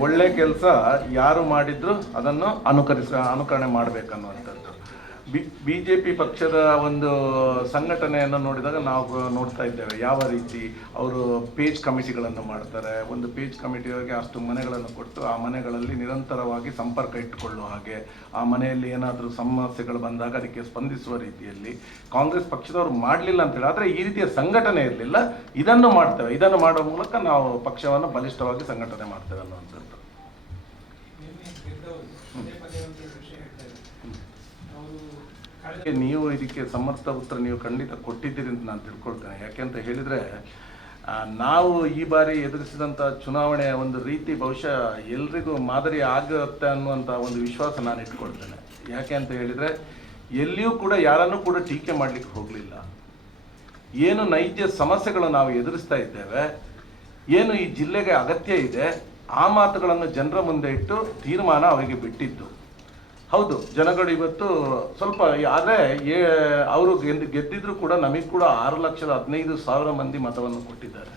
ಒಳ್ಳೆ ಕೆಲಸ ಯಾರು ಮಾಡಿದ್ರು ಅದನ್ನು ಅನುಕರಿಸ ಅನುಕರಣೆ ಮಾಡಬೇಕನ್ನುವಂಥದ್ದು. ಬಿ ಜೆ ಪಿ ಪಕ್ಷದ ಒಂದು ಸಂಘಟನೆಯನ್ನು ನೋಡಿದಾಗ ನಾವು ನೋಡ್ತಾ ಇದ್ದೇವೆ. ಯಾವ ರೀತಿ ಅವರು ಪೇಜ್ ಕಮಿಟಿಗಳನ್ನು ಮಾಡ್ತಾರೆ. ಒಂದು ಪೇಜ್ ಕಮಿಟಿಯವರಿಗೆ ಅಷ್ಟು ಮನೆಗಳನ್ನು ಕೊಟ್ಟು ಆ ಮನೆಗಳಲ್ಲಿ ನಿರಂತರವಾಗಿ ಸಂಪರ್ಕ ಇಟ್ಟುಕೊಳ್ಳುವ ಹಾಗೆ, ಆ ಮನೆಯಲ್ಲಿ ಏನಾದರೂ ಸಮಸ್ಯೆಗಳು ಬಂದಾಗ ಅದಕ್ಕೆ ಸ್ಪಂದಿಸುವ ರೀತಿಯಲ್ಲಿ ಕಾಂಗ್ರೆಸ್ ಪಕ್ಷದವರು ಮಾಡಲಿಲ್ಲ ಅಂತೇಳಿ ಆದರೆ ಈ ರೀತಿಯ ಸಂಘಟನೆ ಇರಲಿಲ್ಲ. ಇದನ್ನು ಮಾಡ್ತೇವೆ. ಇದನ್ನು ಮಾಡುವ ಮೂಲಕ ನಾವು ಪಕ್ಷವನ್ನು ಬಲಿಷ್ಠವಾಗಿ ಸಂಘಟನೆ ಮಾಡ್ತೇವೆ ಅನ್ನುವಂಥದ್ದು ನಿನ್ನೆ ಗೆದ್ದವರು ಪದೇ ಪದೇ ಒಂದು ವಿಷಯ ಹೇಳ್ತಾರೆ ಅವರು ಕಳೆದ ಅದಕ್ಕೆ ನೀವು ಇದಕ್ಕೆ ಸಮರ್ಥ ಉತ್ತರ ನೀವು ಖಂಡಿತ ಕೊಟ್ಟಿದ್ದೀರಿ ಅಂತ ನಾನು ತಿಳ್ಕೊಳ್ತೇನೆ. ಯಾಕೆಂತ ಹೇಳಿದರೆ ನಾವು ಈ ಬಾರಿ ಎದುರಿಸಿದಂಥ ಚುನಾವಣೆಯ ಒಂದು ರೀತಿ ಬಹುಶಃ ಎಲ್ರಿಗೂ ಮಾದರಿ ಆಗುತ್ತೆ ಅನ್ನುವಂಥ ಒಂದು ವಿಶ್ವಾಸ ನಾನು ಇಟ್ಕೊಳ್ತೇನೆ. ಯಾಕೆ ಅಂತ ಹೇಳಿದರೆ, ಎಲ್ಲಿಯೂ ಕೂಡ ಯಾರನ್ನೂ ಕೂಡ ಟೀಕೆ ಮಾಡಲಿಕ್ಕೆ ಹೋಗಲಿಲ್ಲ. ಏನು ನೈಜ ಸಮಸ್ಯೆಗಳು ನಾವು ಎದುರಿಸ್ತಾ ಇದ್ದೇವೆ, ಏನು ಈ ಜಿಲ್ಲೆಗೆ ಅಗತ್ಯ ಇದೆ, ಆ ಮಾತುಗಳನ್ನು ಜನರ ಮುಂದೆ ಇಟ್ಟು ತೀರ್ಮಾನ ಅವರಿಗೆ ಬಿಟ್ಟಿದ್ದು. ಹೌದು, ಜನಗಳು ಇವತ್ತು ಸ್ವಲ್ಪ ಆದರೆ ಅವರು ಗೆದ್ದು ಗೆದ್ದಿದ್ರು ಕೂಡ ನಮಗೆ ಕೂಡ ಆರು ಲಕ್ಷದ ಹದಿನೈದು ಸಾವಿರ ಮಂದಿ ಮತವನ್ನು ಕೊಟ್ಟಿದ್ದಾರೆ.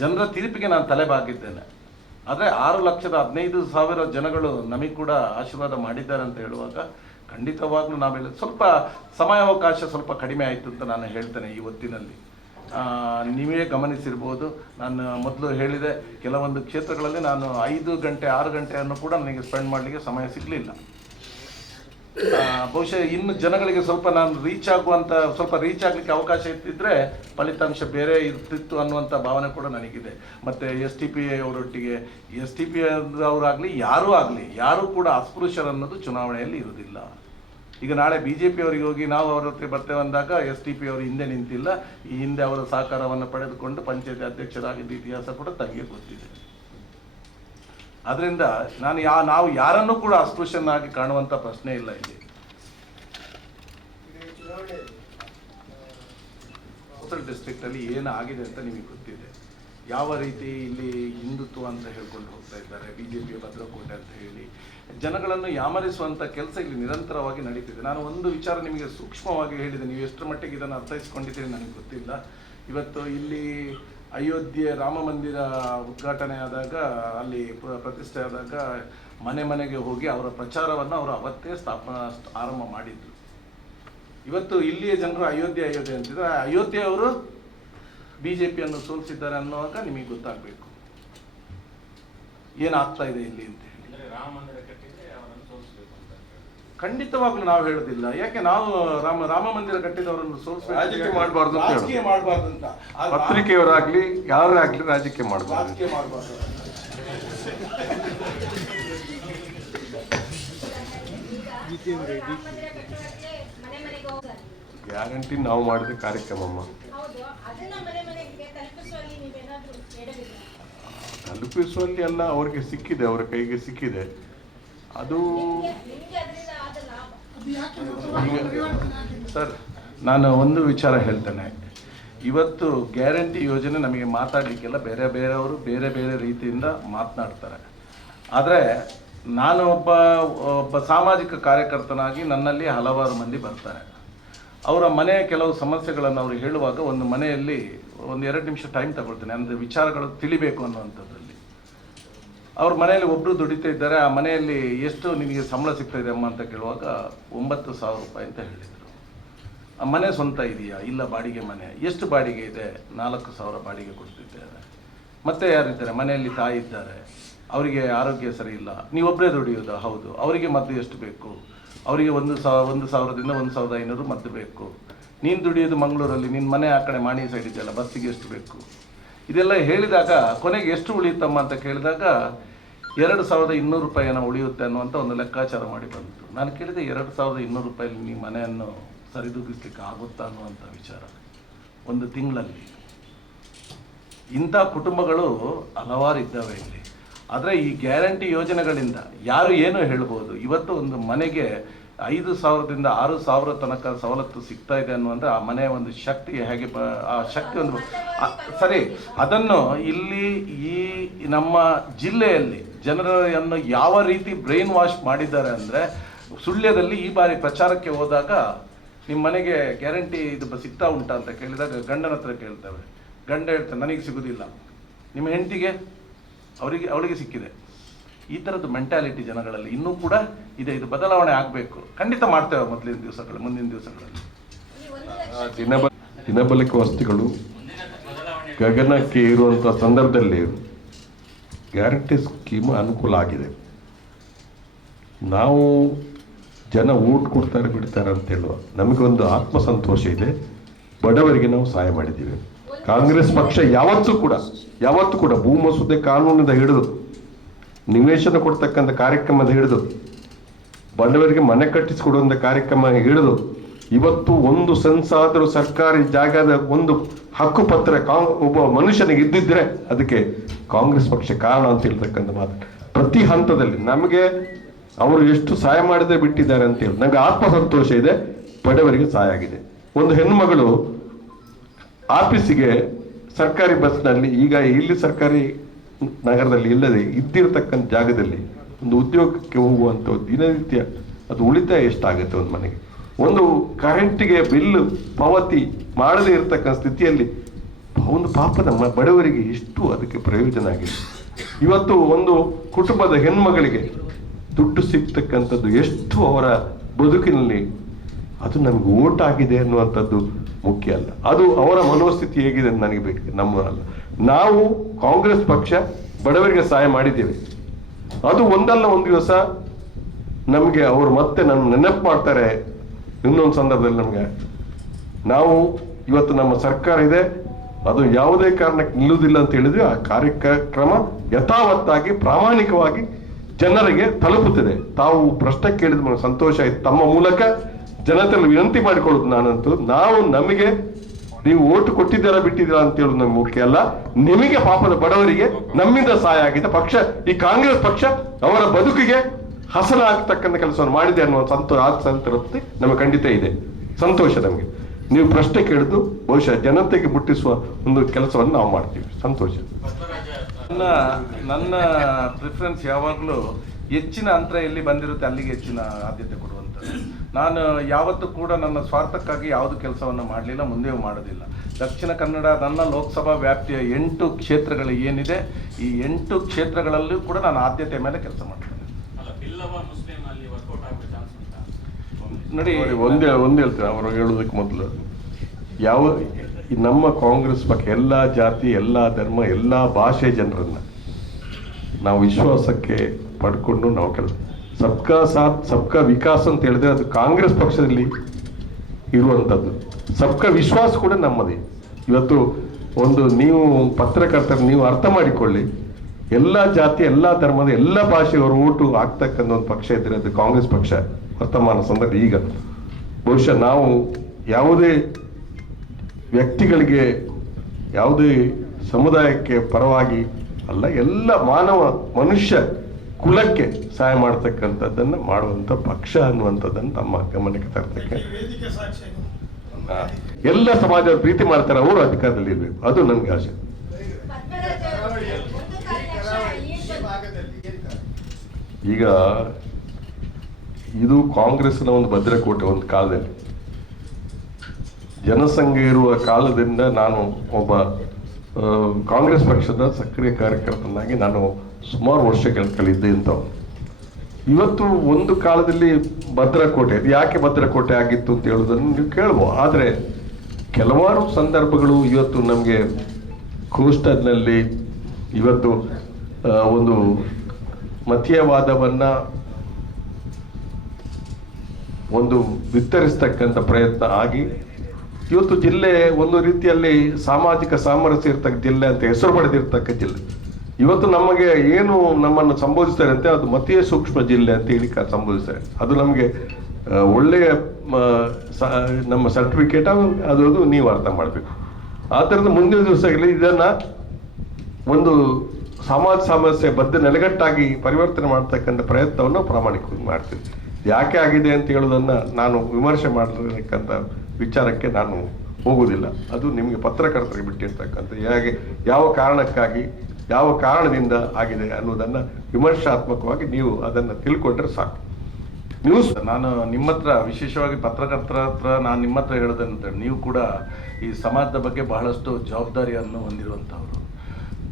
ಜನರ ತೀರ್ಪಿಗೆ ನಾನು ತಲೆಬಾಗಿದ್ದೇನೆ. ಆದರೆ ಆರು ಲಕ್ಷದ ಹದಿನೈದು ಸಾವಿರ ಜನಗಳು ನಮಗೆ ಕೂಡ ಆಶೀರ್ವಾದ ಮಾಡಿದ್ದಾರೆ ಅಂತ ಹೇಳುವಾಗ ಖಂಡಿತವಾಗ್ಲೂ ನಾವೆಲ್ಲ ಸ್ವಲ್ಪ ಸಮಯಾವಕಾಶ ಸ್ವಲ್ಪ ಕಡಿಮೆ ಆಯಿತು ಅಂತ ನಾನು ಹೇಳ್ತೇನೆ ಈ ಹೊತ್ತಿನಲ್ಲಿ. ನೀವೇ ಗಮನಿಸಿರ್ಬೋದು. ನಾನು ಮೊದಲು ಹೇಳಿದೆ, ಕೆಲವೊಂದು ಕ್ಷೇತ್ರಗಳಲ್ಲಿ ನಾನು ಐದು ಗಂಟೆ, ಆರು ಗಂಟೆಯನ್ನು ಕೂಡ ನನಗೆ ಸ್ಪೆಂಡ್ ಮಾಡಲಿಕ್ಕೆ ಸಮಯ ಸಿಗಲಿಲ್ಲ. ಬಹುಶಃ ಇನ್ನು ಜನಗಳಿಗೆ ಸ್ವಲ್ಪ ನಾನು ರೀಚ್ ಆಗುವಂಥ ಸ್ವಲ್ಪ ರೀಚ್ ಆಗಲಿಕ್ಕೆ ಅವಕಾಶ ಇರ್ತಿದ್ರೆ ಫಲಿತಾಂಶ ಬೇರೆ ಇರ್ತಿತ್ತು ಅನ್ನುವಂಥ ಭಾವನೆ ಕೂಡ ನನಗಿದೆ. ಮತ್ತು ಎಸ್ ಟಿ ಪಿ ಅವರೊಟ್ಟಿಗೆ ಎಸ್ ಟಿ ಪಿ ಅವರಾಗಲಿ, ಯಾರೂ ಆಗಲಿ, ಯಾರೂ ಕೂಡ ಅಸ್ಪೃಶ್ಯರನ್ನೋದು ಚುನಾವಣೆಯಲ್ಲಿ ಇರುವುದಿಲ್ಲ. ಈಗ ನಾಳೆ ಬಿ ಜೆ ಪಿಯವರಿಗೆ ಹೋಗಿ ನಾವು ಅವರ ಹತ್ರ ಬರ್ತೇವೆ ಅಂದಾಗ ಎಸ್ ಟಿ ಪಿ ಅವರು ಹಿಂದೆ ನಿಂತಿಲ್ಲ. ಈ ಹಿಂದೆ ಅವರ ಸಹಕಾರವನ್ನು ಪಡೆದುಕೊಂಡು ಪಂಚಾಯತಿ ಅಧ್ಯಕ್ಷರಾಗಿದ್ದ ಇತಿಹಾಸ ಕೂಡ ತನಗೆ ಗೊತ್ತಿದೆ. ಅದರಿಂದ ನಾನು ಯಾ ನಾವು ಯಾರನ್ನೂ ಕೂಡ ಅಸ್ಪೃಶ್ಯನಾಗಿ ಕಾಣುವಂಥ ಪ್ರಶ್ನೆ ಇಲ್ಲ ಇಲ್ಲಿ. ಡಿಸ್ಟ್ರಿಕ್ಟಲ್ಲಿ ಏನು ಆಗಿದೆ ಅಂತ ನಿಮಗೆ ಗೊತ್ತಿದೆ. ಯಾವ ರೀತಿ ಇಲ್ಲಿ ಹಿಂದುತ್ವ ಅಂತ ಹೇಳ್ಕೊಂಡು ಹೋಗ್ತಾ ಇದ್ದಾರೆ. ಬಿ ಜೆ ಪಿ ಭದ್ರಕೋಟೆ ಅಂತ ಹೇಳಿ ಜನಗಳನ್ನು ಯಾಮರಿಸುವಂಥ ಕೆಲಸ ಇಲ್ಲಿ ನಿರಂತರವಾಗಿ ನಡೀತಿದೆ. ನಾನು ಒಂದು ವಿಚಾರ ನಿಮಗೆ ಸೂಕ್ಷ್ಮವಾಗಿ ಹೇಳಿದೆ. ನೀವು ಎಷ್ಟರ ಮಟ್ಟಿಗೆ ಇದನ್ನು ಅರ್ಥೈಸ್ಕೊಂಡಿದ್ದೀರಿ ನನಗೆ ಗೊತ್ತಿಲ್ಲ. ಇವತ್ತು ಇಲ್ಲಿ ಅಯೋಧ್ಯೆ ರಾಮ ಮಂದಿರ ಉದ್ಘಾಟನೆ ಆದಾಗ, ಅಲ್ಲಿ ಪ್ರ- ಪ್ರತಿಷ್ಠೆ ಆದಾಗ ಮನೆ ಮನೆಗೆ ಹೋಗಿ ಅವರ ಪ್ರಚಾರವನ್ನು ಅವರು ಅವತ್ತೇ ಸ್ಥಾಪನಾ ಆರಂಭ ಮಾಡಿದ್ರು. ಇವತ್ತು ಇಲ್ಲಿಯ ಜನರು ಅಯೋಧ್ಯೆ ಅಯೋಧ್ಯೆ ಅಂತಿದ್ರೆ ಅಯೋಧ್ಯೆಯವರು ಬಿ ಜೆ ಪಿಯನ್ನು ಸೋಲಿಸಿದ್ದಾರೆ ಅನ್ನುವಾಗ ನಿಮಗೆ ಗೊತ್ತಾಗಬೇಕು. ಏನಾಗ್ತಾ ಇದೆ ಇಲ್ಲಿ ಅಂತ. ಖಂಡಿತವಾಗ್ಲೂ ನಾವು ಹೇಳುದಿಲ್ಲ. ಯಾಕೆ ನಾವು ರಾಮ ರಾಮ ಮಂದಿರ ಕಟ್ಟಿದವರನ್ನು ಸೋಲಿಸಬೇಕು ರಾಜಕೀಯ ಮಾಡಬಾರ್ದು ಅಂತ ಹೇಳೋದು. ರಾಜಕೀಯ ಮಾಡಬಾರ್ದು ಅಂತ ಪತ್ರಿಕೆಯವರಾಗ್ಲಿ ಯಾರೇ ಆಗ್ಲಿ ರಾಜಕೀಯ ಮಾಡಬಾರ್ದು. ರಾಜಕೀಯ ಮಾಡಬಾರ್ದು. ಮನೆ ಮನೆಗೆ ಹೋಗಲ್ಲ ಗ್ಯಾರಂಟಿ ನಾವು ಮಾಡಿದ ಕಾರ್ಯಕ್ರಮಮ್ಮ ಹೌದು ಅದನ್ನ ಮನೆ ಮನೆಗೆ ತಲುಪಿಸುವಲ್ಲಿ ಎಲ್ಲ ಅವರಿಗೆ ಸಿಕ್ಕಿದೆ, ಅವರ ಕೈಗೆ ಸಿಕ್ಕಿದೆ. ಅದು ಸರ್, ನಾನು ಒಂದು ವಿಚಾರ ಹೇಳ್ತೇನೆ. ಇವತ್ತು ಗ್ಯಾರಂಟಿ ಯೋಜನೆ ನಮಗೆ ಮಾತಾಡಲಿಕ್ಕೆಲ್ಲ ಬೇರೆ ಬೇರೆಯವರು ಬೇರೆ ಬೇರೆ ರೀತಿಯಿಂದ ಮಾತನಾಡ್ತಾರೆ. ಆದರೆ ನಾನು ಒಬ್ಬ ಒಬ್ಬ ಸಾಮಾಜಿಕ ಕಾರ್ಯಕರ್ತನಾಗಿ ನನ್ನಲ್ಲಿ ಹಲವಾರು ಮಂದಿ ಬರ್ತಾರೆ. ಅವರ ಮನೆಯ ಕೆಲವು ಸಮಸ್ಯೆಗಳನ್ನು ಅವರು ಹೇಳುವಾಗ ಒಂದು ಮನೆಯಲ್ಲಿ ಒಂದು ಎರಡು ನಿಮಿಷ ಟೈಮ್ ತಗೊಳ್ತೇನೆ. ಅಂದರೆ ವಿಚಾರಗಳು ತಿಳಿಬೇಕು ಅನ್ನುವಂಥದ್ರಲ್ಲಿ ಅವ್ರ ಮನೆಯಲ್ಲಿ ಒಬ್ಬರು ದುಡಿತಾ ಇದ್ದಾರೆ, ಆ ಮನೆಯಲ್ಲಿ ಎಷ್ಟು ನಿನಗೆ ಸಂಬಳ ಸಿಗ್ತಾ ಇದೆ ಅಮ್ಮ ಅಂತ ಕೇಳುವಾಗ ಒಂಬತ್ತು ಸಾವಿರ ರೂಪಾಯಿ ಅಂತ ಹೇಳಿದರು. ಆ ಮನೆ ಸ್ವಂತ ಇದೆಯಾ? ಇಲ್ಲ, ಬಾಡಿಗೆ ಮನೆ. ಎಷ್ಟು ಬಾಡಿಗೆ ಇದೆ? ನಾಲ್ಕು ಸಾವಿರ ಬಾಡಿಗೆ ಕೊಡ್ತಿದ್ದೇವೆ ಮತ್ತೆ ಯಾರಿದ್ದಾರೆ? ಮನೆಯಲ್ಲಿ ತಾಯಿ ಇದ್ದಾರೆ. ಅವರಿಗೆ ಆರೋಗ್ಯ ಸರಿ ಇಲ್ಲ. ನೀವೊಬ್ಬರೇ ದುಡಿಯೋದು? ಹೌದು. ಅವರಿಗೆ ಮದ್ದು ಎಷ್ಟು ಬೇಕು? ಅವರಿಗೆ ಒಂದು ಸಾವಿರ ಒಂದು ಸಾವಿರದಿಂದ ಒಂದು ಸಾವಿರದ ಐನೂರು ಮದ್ದು ಬೇಕು. ನೀನು ದುಡಿಯೋದು ಮಂಗಳೂರಲ್ಲಿ ನಿನ್ನ ಮನೆ ಆ ಕಡೆ ಮಾಣಿ ಸೈಡ್ ಇದೆಯಲ್ಲ, ಬಸ್ಸಿಗೆ ಎಷ್ಟು ಬೇಕು? ಇದೆಲ್ಲ ಹೇಳಿದಾಗ, ಕೊನೆಗೆ ಎಷ್ಟು ಉಳಿಯುತ್ತಮ್ಮ ಅಂತ ಕೇಳಿದಾಗ ಎರಡು ಸಾವಿರದ ಇನ್ನೂರು ರೂಪಾಯಿನ ಉಳಿಯುತ್ತೆ ಅನ್ನುವಂಥ ಒಂದು ಲೆಕ್ಕಾಚಾರ ಮಾಡಿ ಬಂತು ನಾನು ಕೇಳಿದೆ ಎರಡು ಸಾವಿರದ ಇನ್ನೂರು ರೂಪಾಯಲ್ಲಿ ನಿಮ್ಮ ಮನೆಯನ್ನು ಸರಿದೂಗಿಸ್ಲಿಕ್ಕೆ ಆಗುತ್ತಾ ಅನ್ನುವಂಥ ವಿಚಾರ. ಒಂದು ತಿಂಗಳಲ್ಲಿ. ಇಂಥ ಕುಟುಂಬಗಳು ಹಲವಾರು ಇದ್ದಾವೆ ಇಲ್ಲಿ. ಆದರೆ ಈ ಗ್ಯಾರಂಟಿ ಯೋಜನೆಗಳಿಂದ ಯಾರು ಏನು ಹೇಳ್ಬೋದು? ಇವತ್ತು ಒಂದು ಮನೆಗೆ ಐದು ಸಾವಿರದಿಂದ ಆರು ಸಾವಿರ ತನಕ ಸವಲತ್ತು ಸಿಗ್ತಾ ಇದೆ ಅನ್ನುವಂದ್ರೆ ಆ ಮನೆಯ ಒಂದು ಶಕ್ತಿ ಹೇಗೆ ಆ ಶಕ್ತಿ ಒಂದು ಸರಿ, ಅದನ್ನು ಇಲ್ಲಿ ಈ ನಮ್ಮ ಜಿಲ್ಲೆಯಲ್ಲಿ ಜನರನ್ನು ಯಾವ ರೀತಿ ಬ್ರೈನ್ ವಾಶ್ ಮಾಡಿದ್ದಾರೆ ಅಂದರೆ ಸುಳ್ಯದಲ್ಲಿ ಈ ಬಾರಿ ಪ್ರಚಾರಕ್ಕೆ ಹೋದಾಗ ನಿಮ್ಮ ಮನೆಗೆ ಗ್ಯಾರಂಟಿ ಇದು ಸಿಗ್ತಾ ಉಂಟಾ ಅಂತ ಕೇಳಿದಾಗ ಗಂಡನ ಹತ್ರ ಕೇಳ್ತೇವೆ. ಗಂಡ ಹೇಳ್ತಾರೆ ನನಗೆ ಸಿಗುದಿಲ್ಲ. ನಿಮ್ಮ ಹೆಂಡತಿಗೆ? ಅವರಿಗೆ, ಅವಳಿಗೆ ಸಿಕ್ಕಿದೆ. ಈ ಥರದ್ದು ಮೆಂಟಾಲಿಟಿ ಜನಗಳಲ್ಲಿ ಇನ್ನೂ ಕೂಡ ಇದೆ. ಇದು ಬದಲಾವಣೆ ಆಗಬೇಕು. ಖಂಡಿತ ಮಾಡ್ತೇವೆ ಮೊದಲಿನ ದಿವಸಗಳು ಮುಂದಿನ ದಿವಸಗಳಲ್ಲಿ. ದಿನಬ ವಸ್ತುಗಳು ಗಗನಕ್ಕೆ ಇರುವಂಥ ಸಂದರ್ಭದಲ್ಲಿ ಗ್ಯಾರಂಟಿ ಸ್ಕೀಮ್ ಅನುಕೂಲ ಆಗಿದೆ. ನಾವು ಜನ ಓಟ್ ಕೊಡ್ತಾರೆ, ಬಿಡ್ತಾರೆ ಅಂತ ಹೇಳುವ ನಮಗೊಂದು ಆತ್ಮಸಂತೋಷ ಇದೆ. ಬಡವರಿಗೆ ನಾವು ಸಹಾಯ ಮಾಡಿದ್ದೀವಿ. ಕಾಂಗ್ರೆಸ್ ಪಕ್ಷ ಯಾವತ್ತೂ ಕೂಡ ಯಾವತ್ತೂ ಕೂಡ ಭೂ ಮಸೂದೆ ಕಾನೂನಿಂದ ಹಿಡಿದು ನಿವೇಶನ ಕೊಡ್ತಕ್ಕಂಥ ಕಾರ್ಯಕ್ರಮದ ಹಿಡಿದು ಬಡವರಿಗೆ ಮನೆ ಕಟ್ಟಿಸಿಕೊಡುವಂಥ ಕಾರ್ಯಕ್ರಮ ಹಿಡಿದು, ಇವತ್ತು ಒಂದು ಸೆನ್ಸಾದರೂ ಸರ್ಕಾರಿ ಜಾಗದ ಒಂದು ಹಕ್ಕುಪತ್ರ ಕಾಂಗ್ ಒಬ್ಬ ಮನುಷ್ಯನಿಗೆ ಇದ್ದಿದ್ರೆ ಅದಕ್ಕೆ ಕಾಂಗ್ರೆಸ್ ಪಕ್ಷ ಕಾರಣ ಅಂತ ಹೇಳ್ತಕ್ಕಂಥ ಮಾತು. ಪ್ರತಿ ಹಂತದಲ್ಲಿ ನಮಗೆ ಅವರು ಎಷ್ಟು ಸಹಾಯ ಮಾಡದೆ ಬಿಟ್ಟಿದ್ದಾರೆ ಅಂತ ಹೇಳಿ ನಮಗೆ ಆತ್ಮಸಂತೋಷ ಇದೆ, ಬಡವರಿಗೆ ಸಹಾಯ ಆಗಿದೆ. ಒಂದು ಹೆಣ್ಮಗಳು ಆಫೀಸಿಗೆ ಸರ್ಕಾರಿ ಬಸ್ನಲ್ಲಿ, ಈಗ ಇಲ್ಲಿ ಸರ್ಕಾರಿ ನಗರದಲ್ಲಿ ಇಲ್ಲದೆ ಇದ್ದಿರತಕ್ಕಂಥ ಜಾಗದಲ್ಲಿ ಒಂದು ಉದ್ಯೋಗಕ್ಕೆ ಹೋಗುವಂಥ ದಿನನಿತ್ಯ ಅದು ಉಳಿತಾಯ ಎಷ್ಟಾಗುತ್ತೆ ಒಂದು ಮನೆಗೆ? ಒಂದು ಕರೆಂಟಿಗೆ ಬಿಲ್ ಪಾವತಿ ಮಾಡದೇ ಇರತಕ್ಕಂಥ ಸ್ಥಿತಿಯಲ್ಲಿ ಒಂದು ಪಾಪದ ಮ- ಬಡವರಿಗೆ ಎಷ್ಟು ಅದಕ್ಕೆ ಪ್ರಯೋಜನ ಆಗಿದೆ? ಇವತ್ತು ಒಂದು ಕುಟುಂಬದ ಹೆಣ್ಮಗಳಿಗೆ ದುಡ್ಡು ಸಿಗ್ತಕ್ಕಂಥದ್ದು ಎಷ್ಟು ಅವರ ಬದುಕಿನಲ್ಲಿ ಅದು ನಮಗೆ ಓಟ್ ಆಗಿದೆ ಅನ್ನುವಂಥದ್ದು ಮುಖ್ಯ ಅಲ್ಲ. ಅದು ಅವರ ಮನೋಸ್ಥಿತಿ ಹೇಗಿದೆ ನನಗೆ ಬೇಕು ನಮ್ಮ ಅಲ್ಲ. ನಾವು ಕಾಂಗ್ರೆಸ್ ಪಕ್ಷ ಬಡವರಿಗೆ ಸಹಾಯ ಮಾಡಿದ್ದೇವೆ. ಅದು ಒಂದಲ್ಲ ಒಂದು ದಿವಸ ನಮಗೆ ಅವರು ಮತ್ತೆ ನನ್ನ ನೆನಪು ಮಾಡ್ತಾರೆ. ಇನ್ನೊಂದು ಸಂದರ್ಭದಲ್ಲಿ ನಮಗೆ ನಾವು ಇವತ್ತು ನಮ್ಮ ಸರ್ಕಾರ ಇದೆ. ಅದು ಯಾವುದೇ ಕಾರಣಕ್ಕೆ ನಿಲ್ಲುವುದಿಲ್ಲ ಅಂತ ಹೇಳಿದ್ವಿ ಆ ಕಾರ್ಯಕ್ರಮ ಯಥಾವತ್ತಾಗಿ, ಪ್ರಾಮಾಣಿಕವಾಗಿ ಜನರಿಗೆ ತಲುಪುತ್ತಿದೆ. ತಾವು ಪ್ರಶ್ನೆ ಕೇಳಿದ ಸಂತೋಷ ಆಯ್ತು. ತಮ್ಮ ಮೂಲಕ ಜನತೆಯಲ್ಲಿ ವಿನಂತಿ ಮಾಡಿಕೊಳ್ಳುದು ನಾನಂತೂ. ನಾವು ನಮಗೆ ನೀವು ಓಟು ಕೊಟ್ಟಿದ್ದೀರಾ ಬಿಟ್ಟಿದ್ದೀರಾ ಅಂತ ಹೇಳೋದು ನಮ್ಗೆ ಮುಖ್ಯ ಅಲ್ಲ. ನಿಮಗೆ ಪಾಪದ ಬಡವರಿಗೆ ನಮ್ಮಿಂದ ಸಹಾಯ ಆಗಿದೆ ಪಕ್ಷ, ಈ ಕಾಂಗ್ರೆಸ್ ಪಕ್ಷ ಅವರ ಬದುಕಿಗೆ ಹಸನ ಆಗ್ತಕ್ಕಂಥ ಕೆಲಸವನ್ನು ಮಾಡಿದೆ ಅನ್ನುವ ಸಂತೋಷ ಆದ ಸಂತೃಪ್ತಿ ನಮಗೆ ಖಂಡಿತ ಇದೆ. ಸಂತೋಷ ನಮಗೆ. ನೀವು ಪ್ರಶ್ನೆ ಕೇಳಿದ್ದು ಬಹುಶಃ ಜನತೆಗೆ ಮುಟ್ಟಿಸುವ ಒಂದು ಕೆಲಸವನ್ನು ನಾವು ಮಾಡ್ತೀವಿ. ಸಂತೋಷ. ನನ್ನ ನನ್ನ ಪ್ರಿಫರೆನ್ಸ್ ಯಾವಾಗಲೂ ಹೆಚ್ಚಿನ ಅಂತರ ಎಲ್ಲಿ ಬಂದಿರುತ್ತೆ ಅಲ್ಲಿಗೆ ಹೆಚ್ಚಿನ ಆದ್ಯತೆ ಕೊಡುವಂಥದ್ದು. ನಾನು ಯಾವತ್ತೂ ಕೂಡ ನನ್ನ ಸ್ವಾರ್ಥಕ್ಕಾಗಿ ಯಾವುದು ಕೆಲಸವನ್ನು ಮಾಡಲಿಲ್ಲ ಮುಂದೆಯೂ ಮಾಡೋದಿಲ್ಲ. ದಕ್ಷಿಣ ಕನ್ನಡ ನನ್ನ ಲೋಕಸಭಾ ವ್ಯಾಪ್ತಿಯ ಎಂಟು ಕ್ಷೇತ್ರಗಳು ಏನಿದೆ ಈ ಎಂಟು ಕ್ಷೇತ್ರಗಳಲ್ಲೂ ಕೂಡ ನಾನು ಆದ್ಯತೆ ಮೇಲೆ ಕೆಲಸ ಮಾಡ್ತೇನೆ. ಅಲ್ಲ ಬಿಲ್ಲವ ಮುಸ್ಲಿಂ ಅಲ್ಲಿ ವರ್ಕೌಟ್ ಆಗೋ ಚಾನ್ಸ್ ಉಂಟಾ? ನೋಡಿ ನೋಡಿ ಒಂದೇ ಒಂದು ಹೇಳ್ತೇನೆ ಅವರು ಹೇಳೋದಕ್ಕೆ ಮೊದಲು. ಯಾವ ಈ ನಮ್ಮ ಕಾಂಗ್ರೆಸ್ ಪಕ್ಷ ಎಲ್ಲ ಜಾತಿ ಎಲ್ಲ ಧರ್ಮ ಎಲ್ಲ ಭಾಷೆ ಜನರನ್ನು ನಾವು ವಿಶ್ವಾಸಕ್ಕೆ ಪಡ್ಕೊಂಡು ನಾವು ಕೆಲಸ ಸಬ್ಕಾ ಸಾಥ್, ಸಬ್ಕಾ ವಿಕಾಸ್ ಅಂತ ಹೇಳಿದ್ರೆ ಅದು ಕಾಂಗ್ರೆಸ್ ಪಕ್ಷದಲ್ಲಿ ಇರುವಂಥದ್ದು. ಸಬ್ಕಾ ವಿಶ್ವಾಸ ಕೂಡ ನಮ್ಮದೇ. ಇವತ್ತು ಒಂದು ನೀವು ಪತ್ರಕರ್ತರು, ನೀವು ಅರ್ಥ ಮಾಡಿಕೊಳ್ಳಿ. ಎಲ್ಲ ಜಾತಿ, ಎಲ್ಲ ಧರ್ಮದ ಎಲ್ಲ ಭಾಷೆಯವರು ಓಟು ಆಗ್ತಕ್ಕಂಥ ಒಂದು ಪಕ್ಷ ಇದ್ರೆ ಅದು ಕಾಂಗ್ರೆಸ್ ಪಕ್ಷ. ವರ್ತಮಾನ ಸಂದರ್ಭ ಈಗ. ಬಹುಶಃ ನಾವು ಯಾವುದೇ ವ್ಯಕ್ತಿಗಳಿಗೆ ಯಾವುದೇ ಸಮುದಾಯಕ್ಕೆ ಪರವಾಗಿ ಅಲ್ಲ, ಎಲ್ಲ ಮಾನವ ಮನುಷ್ಯ ಕುಲಕ್ಕೆ ಸಹಾಯ ಮಾಡ್ತಕ್ಕಂಥದ್ದನ್ನು ಮಾಡುವಂಥ ಪಕ್ಷ ಅನ್ನುವಂಥದ್ದನ್ನು ನಮ್ಮ ಗಮನಕ್ಕೆ ತರ್ತಕ್ಕೆ. ಎಲ್ಲ ಸಮಾಜ ಪ್ರೀತಿ ಮಾಡ್ತಾರೆ, ಅವರು ಅಧಿಕಾರದಲ್ಲಿ ಇರಬೇಕು. ಅದು ನನಗೆ ಆಸೆ. ಈಗ ಇದು ಕಾಂಗ್ರೆಸ್ನ ಒಂದು ಭದ್ರಕೋಟೆ ಒಂದು ಕಾಲದಲ್ಲಿ. ಜನಸಂಘ ಇರುವ ಕಾಲದಿಂದ ನಾನು ಒಬ್ಬ ಕಾಂಗ್ರೆಸ್ ಪಕ್ಷದ ಸಕ್ರಿಯ ಕಾರ್ಯಕರ್ತನಾಗಿ ನಾನು ಸುಮಾರು ವರ್ಷಗಳ ಕಲಿದ್ದೆ ಇಂಥವು ಇವತ್ತು ಒಂದು ಕಾಲದಲ್ಲಿ ಭದ್ರಕೋಟೆ, ಅದು ಯಾಕೆ ಭದ್ರಕೋಟೆ ಆಗಿತ್ತು ಅಂತ ಹೇಳೋದನ್ನು ನೀವು ಕೇಳ್ಬೋದು. ಆದರೆ ಕೆಲವಾರು ಸಂದರ್ಭಗಳು ಇವತ್ತು ನಮಗೆ ಕೋಸ್ಟರ್ನಲ್ಲಿ ಇವತ್ತು ಒಂದು ಮತೀಯವಾದವನ್ನು ಒಂದು ವಿಸ್ತರಿಸ್ತಕ್ಕಂಥ ಪ್ರಯತ್ನ ಆಗಿ ಇವತ್ತು ಜಿಲ್ಲೆ ಒಂದು ರೀತಿಯಲ್ಲಿ ಸಾಮಾಜಿಕ ಸಾಮರಸ್ಯ ಇರ್ತಕ್ಕ ಜಿಲ್ಲೆ ಅಂತ ಹೆಸರು ಪಡೆದಿರ್ತಕ್ಕ ಜಿಲ್ಲೆ. ಇವತ್ತು ನಮಗೆ ಏನು ನಮ್ಮನ್ನು ಸಂಬೋಧಿಸ್ತಾರೆ ಅಂತ ಅದು ಮತೀಯ ಸೂಕ್ಷ್ಮ ಜಿಲ್ಲೆ ಅಂತ ಹೇಳಿ ಸಂಬೋಧಿಸ್ತಾರೆ. ಅದು ನಮಗೆ ಒಳ್ಳೆಯ ನಮ್ಮ ಸರ್ಟಿಫಿಕೇಟ್ ಅದು ಅದು ನೀವು ಅರ್ಥ ಮಾಡಬೇಕು. ಆ ಥರದ ಮುಂದಿನ ದಿವಸಗಳಲ್ಲಿ ಇದನ್ನು ಒಂದು ಸಮಾಜ ಸಮಸ್ಯೆ ಬದ್ಧ ನೆಲೆಗಟ್ಟಾಗಿ ಪರಿವರ್ತನೆ ಮಾಡ್ತಕ್ಕಂಥ ಪ್ರಯತ್ನವನ್ನು ಪ್ರಾಮಾಣಿಕವಾಗಿ ಮಾಡ್ತೀನಿ. ಯಾಕೆ ಆಗಿದೆ ಅಂತ ಹೇಳೋದನ್ನು ನಾನು ವಿಮರ್ಶೆ ಮಾಡತಕ್ಕಂಥ ವಿಚಾರಕ್ಕೆ ನಾನು ಹೋಗುವುದಿಲ್ಲ. ಅದು ನಿಮಗೆ ಪತ್ರಕರ್ತರಿಗೆ ಬಿಟ್ಟಿರ್ತಕ್ಕಂಥ ಹೇಗೆ, ಯಾವ ಕಾರಣಕ್ಕಾಗಿ ಯಾವ ಕಾರಣದಿಂದ ಆಗಿದೆ ಅನ್ನೋದನ್ನ ವಿಮರ್ಶಾತ್ಮಕವಾಗಿ ನೀವು ಅದನ್ನು ತಿಳ್ಕೊಂಡ್ರೆ ಸಾಕು. ನ್ಯೂಸ್ ನಾನು ನಿಮ್ಮ ಹತ್ರ, ವಿಶೇಷವಾಗಿ ಪತ್ರಕರ್ತರ ಹತ್ರ ನಾನು ನಿಮ್ಮ ಹತ್ರ ಹೇಳೋದಂತ ನೀವು ಕೂಡ ಈ ಸಮಾಜದ ಬಗ್ಗೆ ಬಹಳಷ್ಟು ಜವಾಬ್ದಾರಿಯನ್ನು ಹೊಂದಿರುವಂಥವ್ರು.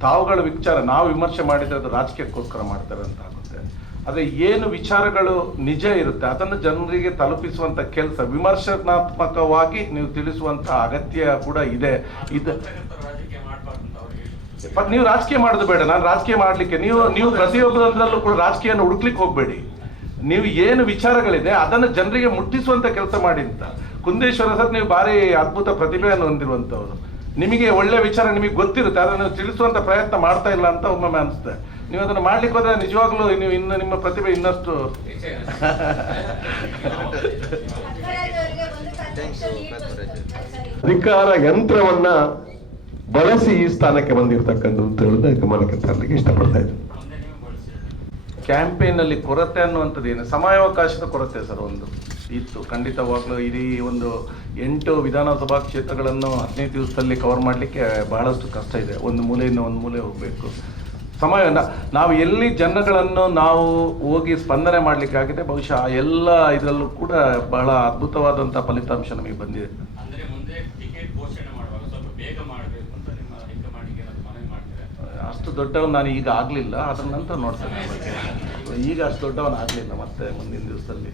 ತಾವುಗಳ ವಿಚಾರ, ನಾವು ವಿಮರ್ಶೆ ಮಾಡಿದ್ರೆ ಅದು ರಾಜಕೀಯಕ್ಕೋಸ್ಕರ ಮಾಡ್ತಾರೆ ಅಂತ ಆಗುತ್ತೆ. ಆದರೆ ಏನು ವಿಚಾರಗಳು ನಿಜ ಇರುತ್ತೆ, ಅದನ್ನು ಜನರಿಗೆ ತಲುಪಿಸುವಂಥ ಕೆಲಸ ವಿಮರ್ಶನಾತ್ಮಕವಾಗಿ ನೀವು ತಿಳಿಸುವಂಥ ಅಗತ್ಯ ಕೂಡ ಇದೆ. ಇದು ಪತ್ರಕರ್ತರು ರಾಜಕೀಯ ಮಾಡಬಾರ್ದು ಅಂತ ಅವ್ರಿಗೆ ಹೇಳಿ. ಬಟ್ ನೀವು ರಾಜಕೀಯ ಮಾಡೋದು ಬೇಡ ನಾನು ರಾಜಕೀಯ ಮಾಡಲಿಕ್ಕೆ ನೀವು ನೀವು ಪ್ರತಿಯೊಬ್ಬರಲ್ಲೂ ಕೂಡ ರಾಜಕೀಯನ ಹುಡುಕ್ಲಿಕ್ಕೆ ಹೋಗಬೇಡಿ. ನೀವು ಏನು ವಿಚಾರಗಳಿದೆ ಅದನ್ನು ಜನರಿಗೆ ಮುಟ್ಟಿಸುವಂತ ಕೆಲಸ ಮಾಡಿ ಅಂತ. ಕುಂದೇಶ್ವರ ಸರ್ ನೀವು ಭಾರಿ ಅದ್ಭುತ ಪ್ರತಿಭೆಯನ್ನು ಹೊಂದಿರುವಂಥವ್ರು ನಿಮಗೆ ಒಳ್ಳೆ ವಿಚಾರ ನಿಮಗೆ ಗೊತ್ತಿರುತ್ತೆ ಅದನ್ನು ನೀವು ತಿಳಿಸುವಂತ ಪ್ರಯತ್ನ ಮಾಡ್ತಾ ಇಲ್ಲ ಅಂತ ಒಮ್ಮೊಮ್ಮೆ ಅನಿಸುತ್ತೆ. ನೀವು ಅದನ್ನು ಮಾಡ್ಲಿಕ್ಕೆ ಹೋದ್ರೆ ನಿಜವಾಗ್ಲೂ ನೀವು ಇನ್ನು ನಿಮ್ಮ ಪ್ರತಿಭೆ ಇನ್ನಷ್ಟು. ಅಧಿಕಾರ ಯಂತ್ರವನ್ನ ಬಳಸಿ ಈ ಸ್ಥಾನಕ್ಕೆ ಬಂದಿರತಕ್ಕಂಥ ಅಂತ ಹೇಳೋದು ಗಮನಕ್ಕೆ ತರಲಿಕ್ಕೆ ಇಷ್ಟಪಡ್ತಾ ಇದ್ದೀನಿ ಮುಂದೆ ಕ್ಯಾಂಪೇನ್ ಅಲ್ಲಿ ಕೊರತೆ ಅನ್ನುವಂಥದ್ದು ಏನು? ಸಮಯಾವಕಾಶದ ಕೊರತೆ ಸರ್ ಒಂದು. ಇತ್ತು. ಖಂಡಿತವಾಗ್ಲೂ ಇಡೀ ಒಂದು ಎಂಟು ವಿಧಾನಸಭಾ ಕ್ಷೇತ್ರಗಳನ್ನು ಹದಿನೈದು ದಿವಸದಲ್ಲಿ ಕವರ್ ಮಾಡಲಿಕ್ಕೆ ಬಹಳಷ್ಟು ಕಷ್ಟ ಇದೆ. ಒಂದು ಮೂಲೆಯಿಂದ ಒಂದು ಮೂಲೆ ಹೋಗಬೇಕು. ಸಮಯ ನಾವು ಎಲ್ಲಿ ಜನಗಳನ್ನು ನಾವು ಹೋಗಿ ಸ್ಪಂದನೆ ಮಾಡಲಿಕ್ಕಾಗಿದೆ ಬಹುಶಃ ಆ ಎಲ್ಲ ಇದರಲ್ಲೂ ಕೂಡ ಬಹಳ ಅದ್ಭುತವಾದಂಥ ಫಲಿತಾಂಶ ನಮಗೆ ಬಂದಿದೆ ಅಂದ್ರೆ ಮುಂದೆ ಟಿಕೆಟ್ ಘೋಷಣೆ ಮಾಡುವಾಗ ಸ್ವಲ್ಪ ಬೇಗ ಮಾಡಬೇಕು ಅಂತ ನಿಮ್ಮ ಹೈಕಮಾಂಡ್ಗೆ ಏನಾದ್ರು ಮನವಿ ಮಾಡ್ತೀರಾ ಅಷ್ಟು ದೊಡ್ಡವನು ನಾನು ಈಗ ಆಗಲಿಲ್ಲ ಅದರ ನಂತರ ನೋಡ್ತೇನೆ ಬಗ್ಗೆ. ಈಗ ಅಷ್ಟು ದೊಡ್ಡವನು ಆಗಲಿಲ್ಲ ಮತ್ತೆ ಮುಂದಿನ ದಿವಸದಲ್ಲಿ.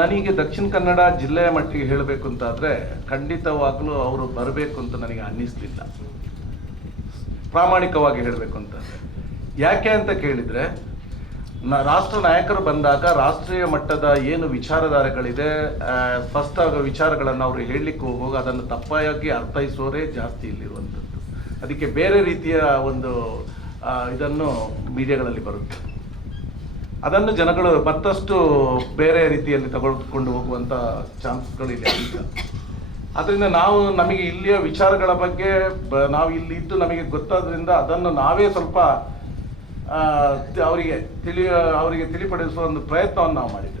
ನನಗೆ ದಕ್ಷಿಣ ಕನ್ನಡ ಜಿಲ್ಲೆಯ ಮಟ್ಟಿಗೆ ಹೇಳಬೇಕು ಅಂತಾದರೆ ಖಂಡಿತವಾಗ್ಲೂ ಅವರು ಬರಬೇಕು ಅಂತ ನನಗೆ ಅನ್ನಿಸ್ಲಿಲ್ಲ. ಪ್ರಾಮಾಣಿಕವಾಗಿ ಹೇಳಬೇಕು ಅಂತಂದರೆ ಯಾಕೆ ಅಂತ ಕೇಳಿದ್ರೆ ರಾಷ್ಟ್ರ ನಾಯಕರು ಬಂದಾಗ ರಾಷ್ಟ್ರೀಯ ಮಟ್ಟದ ಏನು ವಿಚಾರಧಾರೆಗಳಿದೆ ಫಸ್ಟ್ ಆಗೋ ವಿಚಾರಗಳನ್ನು ಅವರು ಹೇಳಲಿಕ್ಕೆ ಹೋಗುವಾಗ ಅದನ್ನು ತಪ್ಪಾಗಿ ಅರ್ಥೈಸೋರೇ ಜಾಸ್ತಿ ಇಲ್ಲಿರುವಂಥದ್ದು. ಅದಕ್ಕೆ ಬೇರೆ ರೀತಿಯ ಒಂದು ಇದನ್ನು ಮೀಡಿಯಾಗಳಲ್ಲಿ ಬರುತ್ತೆ. ಅದನ್ನು ಜನಗಳು ಮತ್ತಷ್ಟು ಬೇರೆ ರೀತಿಯಲ್ಲಿ ತಗೊಳ್ಕೊಂಡು ಹೋಗುವಂಥ ಚಾನ್ಸ್ಗಳು ಆದ್ದರಿಂದ ಅದರಿಂದ ನಾವು ನಮಗೆ ಇಲ್ಲಿಯ ವಿಚಾರಗಳ ಬಗ್ಗೆ ನಾವು ಇಲ್ಲಿ ಇದ್ದು ನಮಗೆ ಗೊತ್ತಾದ್ರಿಂದ ಅದನ್ನು ನಾವೇ ಸ್ವಲ್ಪ ಅವರಿಗೆ ತಿಳಿ ಅವರಿಗೆ ತಿಳಿಪಡಿಸುವ ಒಂದು ಪ್ರಯತ್ನವನ್ನು ನಾವು ಮಾಡಿದ್ದೇವೆ.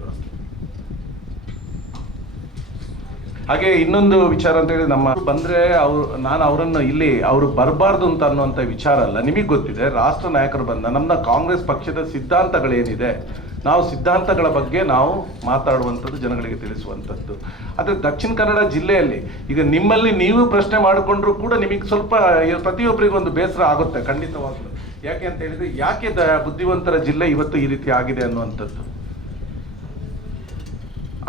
ಹಾಗೆ ಇನ್ನೊಂದು ವಿಚಾರ ಅಂತ ಹೇಳಿ ನಮ್ಮ ಬಂದ್ರೆ ಅವ್ರು ನಾನು ಅವರನ್ನು ಇಲ್ಲಿ ಅವರು ಬರಬಾರ್ದು ಅಂತ ಅನ್ನುವಂಥ ವಿಚಾರ ಅಲ್ಲ. ನಿಮಗೆ ಗೊತ್ತಿದೆ, ರಾಷ್ಟ್ರ ನಾಯಕರು ಬಂದ ನಮ್ಮ ಕಾಂಗ್ರೆಸ್ ಪಕ್ಷದ ಸಿದ್ಧಾಂತಗಳೇನಿದೆ, ನಾವು ಸಿದ್ಧಾಂತಗಳ ಬಗ್ಗೆ ನಾವು ಮಾತಾಡುವಂಥದ್ದು, ಜನಗಳಿಗೆ ತಿಳಿಸುವಂಥದ್ದು. ಆದರೆ ದಕ್ಷಿಣ ಕನ್ನಡ ಜಿಲ್ಲೆಯಲ್ಲಿ ಈಗ ನಿಮ್ಮಲ್ಲಿ ನೀವು ಪ್ರಶ್ನೆ ಮಾಡಿಕೊಂಡ್ರು ಕೂಡ ನಿಮಗೆ ಸ್ವಲ್ಪ ಪ್ರತಿಯೊಬ್ಬರಿಗೂ ಒಂದು ಬೇಸರ ಆಗುತ್ತೆ ಖಂಡಿತವಾಗ್ಲೂ. ಯಾಕೆ ಅಂತ ಹೇಳಿದ್ರೆ ಯಾಕೆ ಬುದ್ಧಿವಂತರ ಜಿಲ್ಲೆ ಇವತ್ತು ಈ ರೀತಿ ಆಗಿದೆ ಅನ್ನುವಂಥದ್ದು.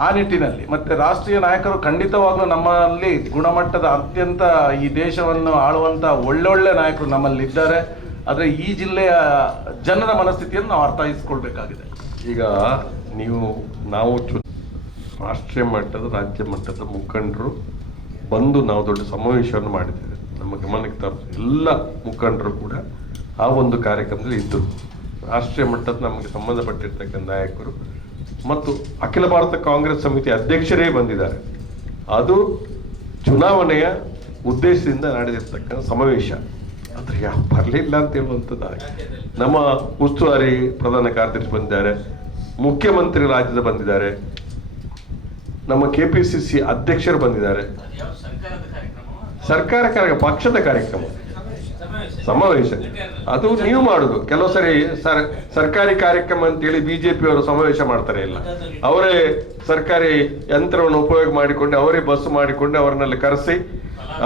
ಆ ನಿಟ್ಟಿನಲ್ಲಿ ಮತ್ತೆ ರಾಷ್ಟ್ರೀಯ ನಾಯಕರು ಖಂಡಿತವಾಗ್ಲೂ ನಮ್ಮಲ್ಲಿ ಗುಣಮಟ್ಟದ ಅತ್ಯಂತ ಈ ದೇಶವನ್ನು ಆಳುವಂತ ಒಳ್ಳೊಳ್ಳೆ ನಾಯಕರು ನಮ್ಮಲ್ಲಿ ಇದ್ದಾರೆ. ಆದರೆ ಈ ಜಿಲ್ಲೆಯ ಜನರ ಮನಸ್ಥಿತಿಯನ್ನು ನಾವು ಅರ್ಥೈಸ್ಕೊಳ್ಬೇಕಾಗಿದೆ. ಈಗ ನೀವು, ನಾವು ರಾಷ್ಟ್ರೀಯ ಮಟ್ಟದ, ರಾಜ್ಯ ಮಟ್ಟದ ಮುಖಂಡರು ಬಂದು ನಾವು ದೊಡ್ಡ ಸಮಾವೇಶವನ್ನು ಮಾಡಿದ್ದೇವೆ. ನಮ್ಮ ಗಮನಕ್ಕೆ ತರ ಎಲ್ಲ ಮುಖಂಡರು ಕೂಡ ಆ ಒಂದು ಕಾರ್ಯಕ್ರಮದಲ್ಲಿ ಇದ್ದರು ರಾಷ್ಟ್ರೀಯ ಮಟ್ಟದ ನಮಗೆ ಸಂಬಂಧಪಟ್ಟಿರ್ತಕ್ಕಂಥ ನಾಯಕರು ಮತ್ತು ಅಖಿಲ ಭಾರತ ಕಾಂಗ್ರೆಸ್ ಸಮಿತಿ ಅಧ್ಯಕ್ಷರೇ ಬಂದಿದ್ದಾರೆ. ಅದು ಚುನಾವಣೆಯ ಉದ್ದೇಶದಿಂದ ನಡೆದಿರ್ತಕ್ಕಂಥ ಸಮಾವೇಶ. ಆದರೆ ಯಾವ ಬರಲಿಲ್ಲ ಅಂತ ಹೇಳುವಂಥದ್ದು ನಮ್ಮ ಉಸ್ತುವಾರಿ ಪ್ರಧಾನ ಕಾರ್ಯದರ್ಶಿ ಬಂದಿದ್ದಾರೆ ಮುಖ್ಯಮಂತ್ರಿ ರಾಜ್ಯದ ಬಂದಿದ್ದಾರೆ ನಮ್ಮ ಕೆ ಪಿ ಸಿ ಸಿ ಅಧ್ಯಕ್ಷರು ಬಂದಿದ್ದಾರೆ. ಸರ್ಕಾರ ಕಾರ್ಯ ಪಕ್ಷದ ಕಾರ್ಯಕ್ರಮ. ಸಮಾವೇಶ. ಅದು ನೀವು ಮಾಡುದು. ಕೆಲವು ಸರಿ ಸರ್ ಸರ್ಕಾರಿ ಕಾರ್ಯಕ್ರಮ ಅಂತೇಳಿ ಬಿಜೆಪಿ ಅವರು ಸಮಾವೇಶ ಮಾಡ್ತಾರೆ ಇಲ್ಲ. ಅವರೇ ಸರ್ಕಾರಿ ಯಂತ್ರವನ್ನು ಉಪಯೋಗ ಮಾಡಿಕೊಂಡು ಅವರೇ ಬಸ್ ಮಾಡಿಕೊಂಡು ಅವರನ್ನೆಲ್ಲ ಕರೆಸಿ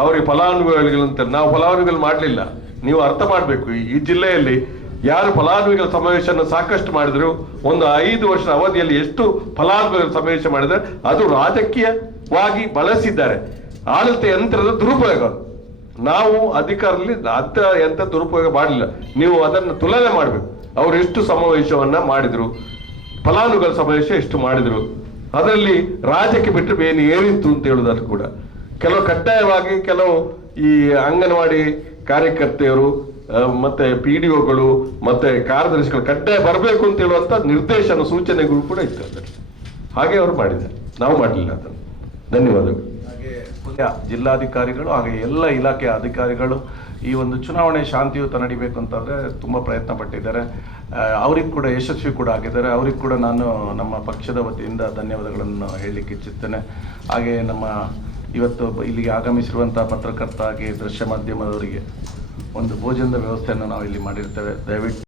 ಅವರಿಗೆ ಫಲಾನುಭವಿಗಳಂತ ನಾವು ಫಲಾನುಭವಿಗಳು ಮಾಡಲಿಲ್ಲ. ನೀವು ಅರ್ಥ ಮಾಡಬೇಕು. ಈ ಜಿಲ್ಲೆಯಲ್ಲಿ ಯಾರು ಫಲಾನುಭವಿಗಳ ಸಮಾವೇಶನ ಸಾಕಷ್ಟು ಮಾಡಿದ್ರು ಒಂದು ಐದು ವರ್ಷದ ಅವಧಿಯಲ್ಲಿ ಎಷ್ಟು ಫಲಾನುಭವಿಗಳ ಸಮಾವೇಶ ಮಾಡಿದ್ರೆ ಅದು ರಾಜಕೀಯವಾಗಿ ಬಳಸಿದ್ದಾರೆ. ಆಡಳಿತ ಯಂತ್ರದ ದುರುಪಯೋಗ. ನಾವು ಅಧಿಕಾರದಲ್ಲಿ ಅಂತ ಎಂತ ದುರುಪಯೋಗ ಮಾಡಲಿಲ್ಲ. ನೀವು ಅದನ್ನು ತುಲನೆ ಮಾಡಬೇಕು. ಅವರು ಎಷ್ಟು ಸಮಾವೇಶವನ್ನ ಮಾಡಿದ್ರು ಫಲಾನುಗಳ ಸಮಾವೇಶ ಎಷ್ಟು ಮಾಡಿದ್ರು, ಅದರಲ್ಲಿ ರಾಜ್ಯಕ್ಕೆ ಬಿಟ್ಟರೆ ಏನು ಏನಿತ್ತು ಅಂತ ಹೇಳುದಾದ್ರು ಕೂಡ. ಕೆಲವು ಕಡ್ಡಾಯವಾಗಿ ಕೆಲವು ಈ ಅಂಗನವಾಡಿ ಕಾರ್ಯಕರ್ತೆಯರು ಮತ್ತೆ ಪಿ ಡಿ ಒಗಳು ಮತ್ತೆ ಕಾರ್ಯದರ್ಶಿಗಳು ಕಡ್ಡಾಯ ಬರಬೇಕು ಅಂತ ಹೇಳುವಂತ ನಿರ್ದೇಶನ ಸೂಚನೆಗಳು ಕೂಡ ಇತ್ತು ಅದರಲ್ಲಿ. ಹಾಗೆ ಅವರು ಮಾಡಿದ್ದಾರೆ. ನಾವು ಮಾಡಲಿಲ್ಲ ಅದನ್ನು. ಧನ್ಯವಾದಗಳು. ಜಿಲ್ಲಾಧಿಕಾರಿಗಳು ಹಾಗೆ ಎಲ್ಲ ಇಲಾಖೆಯ ಅಧಿಕಾರಿಗಳು ಈ ಒಂದು ಚುನಾವಣೆ ಶಾಂತಿಯುತ ನಡಿಬೇಕು ಅಂತಂದ್ರೆ ತುಂಬಾ ಪ್ರಯತ್ನ ಪಟ್ಟಿದ್ದಾರೆ. ಅವ್ರಿಗೆ ಕೂಡ ಯಶಸ್ವಿ ಕೂಡ ಆಗಿದ್ದಾರೆ. ಅವ್ರಿಗೆ ಕೂಡ ನಾನು ನಮ್ಮ ಪಕ್ಷದ ವತಿಯಿಂದ ಧನ್ಯವಾದಗಳನ್ನು ಹೇಳಲಿಕ್ಕೆ ಇಚ್ಛಿಸ್ತೇನೆ ಹಾಗೆ ನಮ್ಮ ಇವತ್ತು ಇಲ್ಲಿಗೆ ಆಗಮಿಸಿರುವಂತಹ ಪತ್ರಕರ್ತ ಹಾಗೆ ದೃಶ್ಯ ಮಾಧ್ಯಮದವರಿಗೆ ಒಂದು ಭೋಜನದ ವ್ಯವಸ್ಥೆಯನ್ನು ನಾವು ಇಲ್ಲಿ ಮಾಡಿರ್ತೇವೆ. ದಯವಿಟ್ಟು